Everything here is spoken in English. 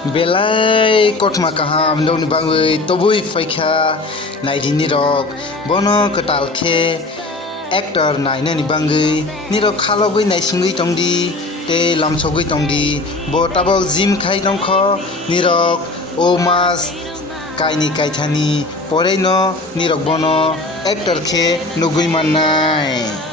Belai kotma kaham dong bangui tobui faikha naidini rok bono ketal khe actor naina ni bangui nirok khalogui naisingui tongdi te lamsogui tongdi bo tabok gym khai tongkho nirok o mas kaini kaithani porei no nirok bono actor khe nugui mannai.